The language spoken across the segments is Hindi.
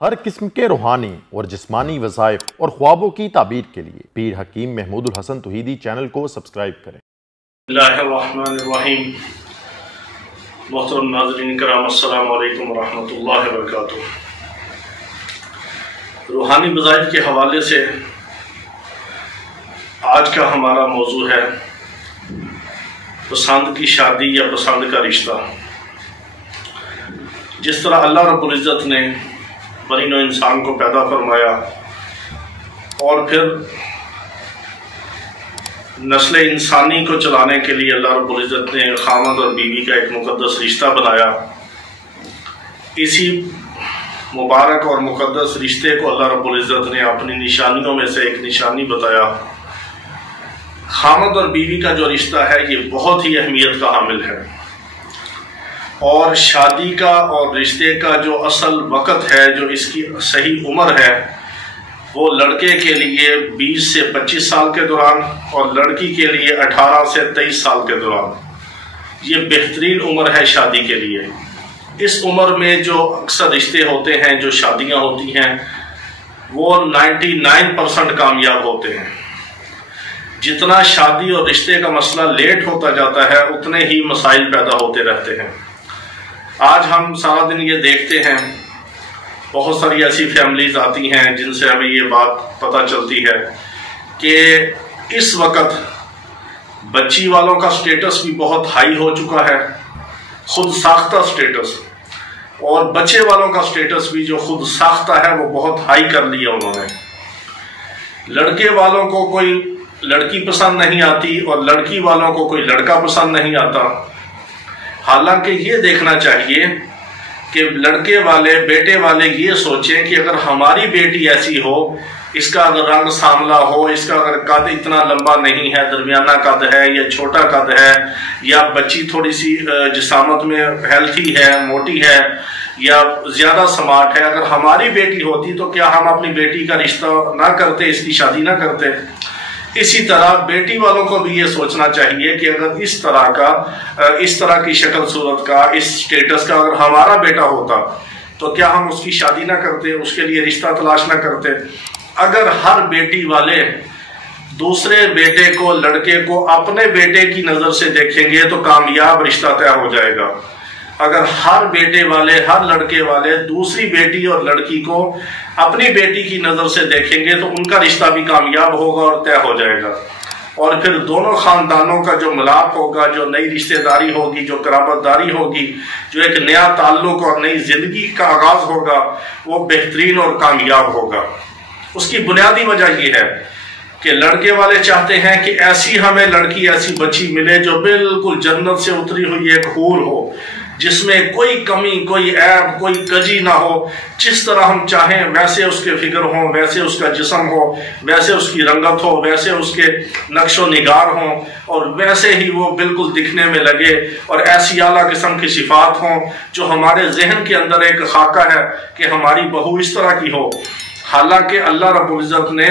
हर किस्म के रूहानी और जिस्मानी वज़ाइफ और ख्वाबों की ताबीर के लिए पीर हकीम महमूदुल हसन तौहीदी चैनल को सब्सक्राइब करें। बिस्मिल्लाहिर्रहमानिर्रहीम। मोहतरम नाज़रीन कराम, अस्सलामु अलैकुम वरहमतुल्लाहि वबरकातुहू। रूहानी वज़ाइफ के हवाले से आज का हमारा मौजू है पसंद की शादी या पसंद का रिश्ता। जिस तरह अल्लाह रब्बुल इज़्ज़त ने बनी नौ इंसान को पैदा फरमाया और फिर नस्ल इंसानी को चलाने के लिए अल्लाह रब्बुल इज़्ज़त ने खामद और बीवी का एक मुक़द्दस रिश्ता बनाया। इसी मुबारक और मुक़द्दस रिश्ते को अल्लाह रब्बुल इज़्ज़त ने अपनी निशानियों में से एक निशानी बताया। खामद और बीवी का जो रिश्ता है ये बहुत ही अहमियत का हामिल है और शादी का और रिश्ते का जो असल वक़्त है, जो इसकी सही उम्र है, वो लड़के के लिए 20 से 25 साल के दौरान और लड़की के लिए 18 से 23 साल के दौरान ये बेहतरीन उम्र है शादी के लिए। इस उम्र में जो अक्सर रिश्ते होते हैं, जो शादियां होती हैं, वो 99% कामयाब होते हैं। जितना शादी और रिश्ते का मसला लेट होता जाता है उतने ही मसाइल पैदा होते रहते हैं। आज हम सारा दिन ये देखते हैं, बहुत सारी ऐसी फैमिलीज आती हैं जिनसे हमें ये बात पता चलती है कि इस वक्त बच्ची वालों का स्टेटस भी बहुत हाई हो चुका है, खुद साख्ता स्टेटस, और बच्चे वालों का स्टेटस भी जो खुद साख्ता है वो बहुत हाई कर लिया उन्होंने। लड़के वालों को कोई लड़की पसंद नहीं आती और लड़की वालों को कोई लड़का पसंद नहीं आता। हालांकि ये देखना चाहिए कि लड़के वाले, बेटे वाले ये सोचें कि अगर हमारी बेटी ऐसी हो, इसका अगर रंग सांवला हो, इसका अगर कद इतना लंबा नहीं है, दरमियाना कद है या छोटा कद है, या बच्ची थोड़ी सी जिसामत में हेल्थी है, मोटी है या ज्यादा स्मार्ट है, अगर हमारी बेटी होती तो क्या हम अपनी बेटी का रिश्ता ना करते, इसकी शादी ना करते। इसी तरह बेटी वालों को भी ये सोचना चाहिए कि अगर इस तरह की शक्ल सूरत का, इस स्टेटस का अगर हमारा बेटा होता तो क्या हम उसकी शादी ना करते, उसके लिए रिश्ता तलाश ना करते। अगर हर बेटी वाले दूसरे बेटे को, लड़के को अपने बेटे की नजर से देखेंगे तो कामयाब रिश्ता तय हो जाएगा। अगर हर बेटे वाले, हर लड़के वाले दूसरी बेटी और लड़की को अपनी बेटी की नजर से देखेंगे तो उनका रिश्ता भी कामयाब होगा और तय हो जाएगा। और फिर दोनों खानदानों का जो मिलाप होगा, जो नई रिश्तेदारी होगी, जो कराबतदारी होगी, जो एक नया ताल्लुक और नई जिंदगी का आगाज होगा, वो बेहतरीन और कामयाब होगा। उसकी बुनियादी वजह यह है कि लड़के वाले चाहते हैं कि ऐसी हमें लड़की, ऐसी बच्ची मिले जो बिल्कुल जन्नत से उतरी हुई एक हूर हो, जिसमें कोई कमी, कोई ऐब, कोई कजी ना हो। जिस तरह हम चाहें वैसे उसके फिक्र हो, वैसे उसका जिस्म हो, वैसे उसकी रंगत हो, वैसे उसके नक्शो निगार हो और वैसे ही वो बिल्कुल दिखने में लगे और ऐसी आला किस्म की सिफात हो जो हमारे जहन के अंदर एक खाका है कि हमारी बहू इस तरह की हो। हालांकि अल्लाह रब्बुल इज़्ज़त ने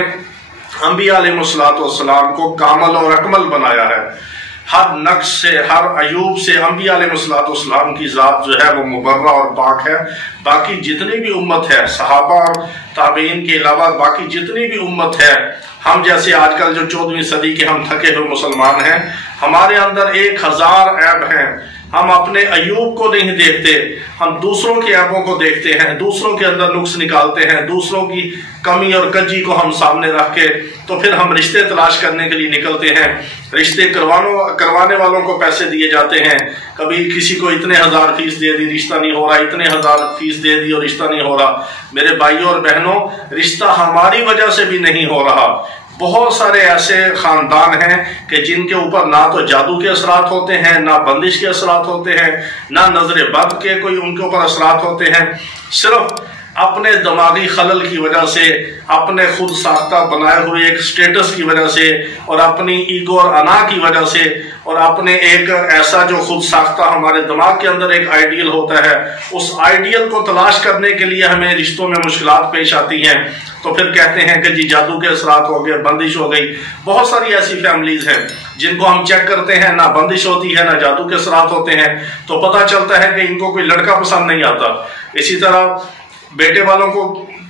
अंबिया अलैहिस्सलाम को कामल और अकमल बनाया है। हर नक्श से, हर अयूब से अंबिया अलैहिस्सलाम की जात जो है वो मुबर्रा और पाक है। बाकी जितनी भी उम्मत है, सहाबा और ताबईन के अलावा बाकी जितनी भी उम्मत है, हम जैसे आजकल जो 14वीं सदी के हम थके हुए मुसलमान हैं, हमारे अंदर 1000 ऐब हैं। हम अपने अयूब को नहीं देखते, हम दूसरों के ऐबों को देखते हैं, दूसरों के अंदर नुक्स निकालते हैं, दूसरों की कमी और कजी को हम सामने रख के तो फिर हम रिश्ते तलाश करने के लिए निकलते हैं। रिश्ते करवाने वालों को पैसे दिए जाते हैं। कभी किसी को इतने 1000 फीस दे दी, रिश्ता नहीं हो रहा, इतने 1000 फीस दे दी और रिश्ता नहीं हो रहा। मेरे भाइयों और बहनों, रिश्ता हमारी वजह से भी नहीं हो रहा। बहुत सारे ऐसे खानदान हैं कि जिनके ऊपर ना तो जादू के असरात होते हैं, ना बंदिश के असरात होते हैं, ना नजर बद के कोई उनके ऊपर असरात होते हैं। सिर्फ अपने दिमागी खलल की वजह से, अपने खुद साख्ता बनाए हुए एक स्टेटस की वजह से और अपनी ईगो और अना की वजह से और अपने एक ऐसा जो खुद साख्ता हमारे दिमाग के अंदर एक आइडियल होता है, उस आइडियल को तलाश करने के लिए हमें रिश्तों में मुश्किलात पेश आती हैं। तो फिर कहते हैं कि जी जादू के असरात हो गए, बंदिश हो गई। बहुत सारी ऐसी फैमिलीज हैं जिनको हम चेक करते हैं, ना बंदिश होती है ना जादू के असरात होते हैं, तो पता चलता है कि इनको कोई लड़का पसंद नहीं आता। इसी तरह बेटे वालों को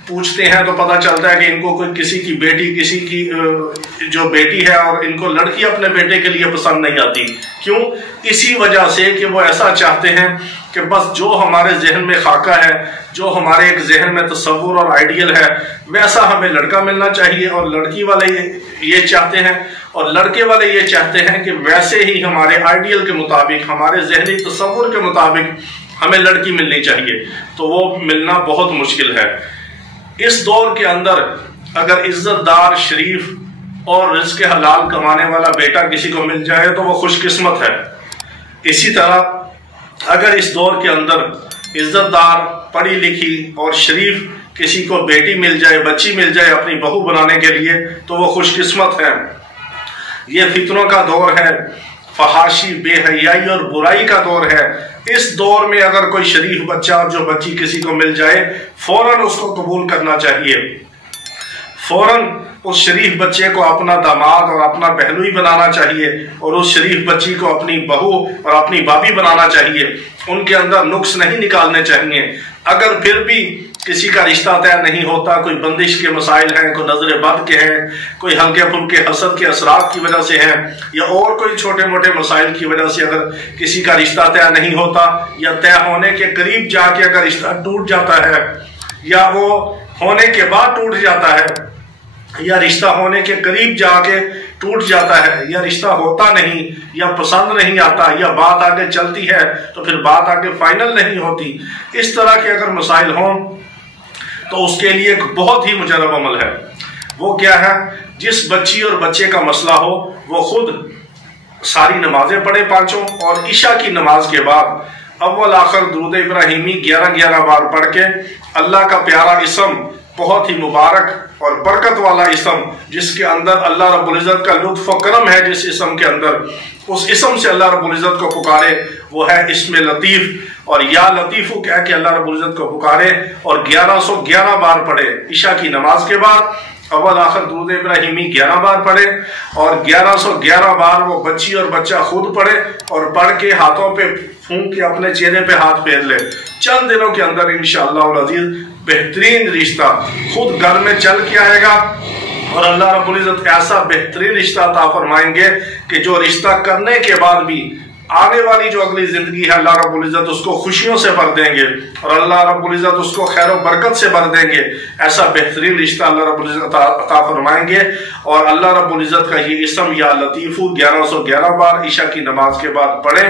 पूछते हैं तो पता चलता है कि इनको कोई किसी की बेटी, किसी की जो बेटी है, और इनको लड़की अपने बेटे के लिए पसंद नहीं आती। क्यों? इसी वजह से कि वो ऐसा चाहते हैं कि बस जो हमारे जहन में खाका है, जो हमारे एक जहन में तस्वुर और आइडियल है, वैसा हमें लड़का मिलना चाहिए। और लड़की वाले ये चाहते हैं और लड़के वाले ये चाहते हैं कि वैसे ही हमारे आइडियल के मुताबिक, हमारे जहनी तस्वुर के मुताबिक हमें लड़की मिलनी चाहिए। तो वो मिलना बहुत मुश्किल है। इस दौर के अंदर अगर इज्जतदार, शरीफ और रिज़्क़ हलाल कमाने वाला बेटा किसी को मिल जाए तो वो खुशकिस्मत है। इसी तरह अगर इस दौर के अंदर इज्जतदार, पढ़ी लिखी और शरीफ किसी को बेटी मिल जाए, बच्ची मिल जाए अपनी बहू बनाने के लिए, तो वो खुशकिस्मत है। ये फितनों का दौर है, फहाशी, बेहयाई और बुराई का दौर है। इस दौर में अगर कोई शरीफ बच्चा और जो बच्ची किसी को मिल जाए, फौरन उसको कबूल करना चाहिए। फौरन उस शरीफ बच्चे को अपना दामाद और अपना बहनोई बनाना चाहिए और उस शरीफ बच्ची को अपनी बहू और अपनी भाभी बनाना चाहिए। उनके अंदर नुक्स नहीं निकालने चाहिए। अगर फिर भी किसी का रिश्ता तय नहीं होता, कोई बंदिश के मसाइल हैं, कोई नजर बद के हैं, कोई हल्के फुल्के हसद के असरात की वजह से हैं, या और कोई छोटे मोटे मसाइल की वजह से अगर किसी का रिश्ता तय नहीं होता, या तय होने के करीब जाके अगर रिश्ता टूट जाता है, या वो होने के बाद टूट जाता है, या रिश्ता होने के करीब जाके टूट जाता है, या रिश्ता होता नहीं, या पसंद नहीं आता, या बात आगे चलती है तो फिर बात आगे फाइनल नहीं होती, इस तरह के अगर मसाइल हों तो उसके लिए एक बहुत ही मुजरब अमल है। वो क्या है? जिस बच्ची और बच्चे का मसला हो वो खुद सारी नमाजें पढ़े पांचों, और ईशा की नमाज के बाद अव्वल आखिर दुरूद इब्राहिमी 11-11 बार पढ़ के अल्लाह का प्यारा इसम, बहुत ही मुबारक और बरकत वाला इसम, जिसके अंदर अल्लाह रब्बुल इज्जत का लुत्फ व करम है, जिस इसम के अंदर, उस इसम से अल्लाह रब्बुल इज्जत को पुकारे। वो है इस्मे लतीफ, और या लतीफू कह के अल्लाह रब्बुल इज्जत को पुकारे और 1111 बार पढ़े। ईशा की नमाज के बाद अव्वल आखिर दुरूद इब्राहिमी 11 बार पढ़े और 1111 बार वो बच्ची और बच्चा खुद पढ़े, और पढ़ के हाथों पे फूंक के अपने चेहरे पे हाथ फेर ले। चंद दिनों के अंदर इंशाअल्लाह अज़ीज़ बेहतरीन रिश्ता खुद घर में चल के आएगा, और अल्लाह रब्बुल इज्जत ऐसा बेहतरीन रिश्ता अता फरमाएंगे कि जो रिश्ता करने के बाद भी आने वाली जो अगली जिंदगी है, अल्लाह रब्बुल इज्जत उसको खुशियों से भर देंगे, और अल्लाह रब्बुल इज्जत उसको खैर और बरकत से भर देंगे। ऐसा बेहतरीन रिश्ता अल्लाह रब्बुल इज्जत अता फरमाएंगे। और अल्लाह रब्बुल इज्जत का ये इसम या लतीफू 1111 बार ईशा की नमाज के बाद पढ़ें,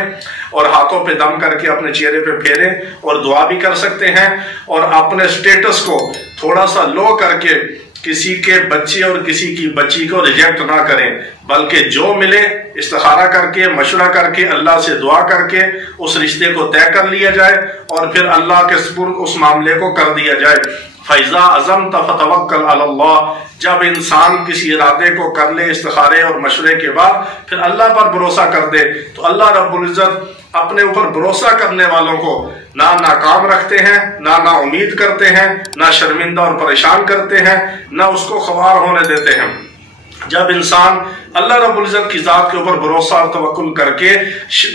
और हाथों पे दम करके अपने चेहरे पे फेरें, और दुआ भी कर सकते हैं। और अपने स्टेटस को थोड़ा सा लो करके किसी के बच्चे और किसी की बच्ची को रिजेक्ट ना करें, बल्कि जो मिले इस्तिखारा करके, मशवरा करके, अल्लाह से दुआ करके उस रिश्ते को तय कर लिया जाए, और फिर अल्लाह के सुपुर्द उस मामले को कर दिया जाए। फैज़ा अज़म तफ़तवक्कल अलल्लाह, जब इंसान किसी इरादे को कर ले इस्तिखारे और मशवरे के बाद, फिर अल्लाह पर भरोसा कर दे, तो अल्लाह रब्बुल इज्जत अपने ऊपर भरोसा करने वालों को ना नाकाम रखते हैं, ना उम्मीद करते हैं, ना शर्मिंदा और परेशान करते हैं, ना उसको ख्वार होने देते हैं। जब इंसान अल्लाह रब्बुल इज्जत की जात के ऊपर भरोसा और तवक्कुल करके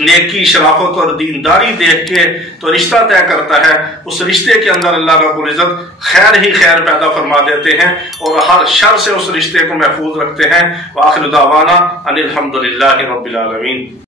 नेकी, शराफत और दीनदारी देख के तो रिश्ता तय करता है, उस रिश्ते के अंदर अल्लाह रब्बुल इज्जत खैर ही खैर पैदा फरमा देते हैं और हर शर से उस रिश्ते को महफूज रखते हैं। व आखिर दावाना अनिल हम्दुलिल्लाहि रब्बिल आलमीन।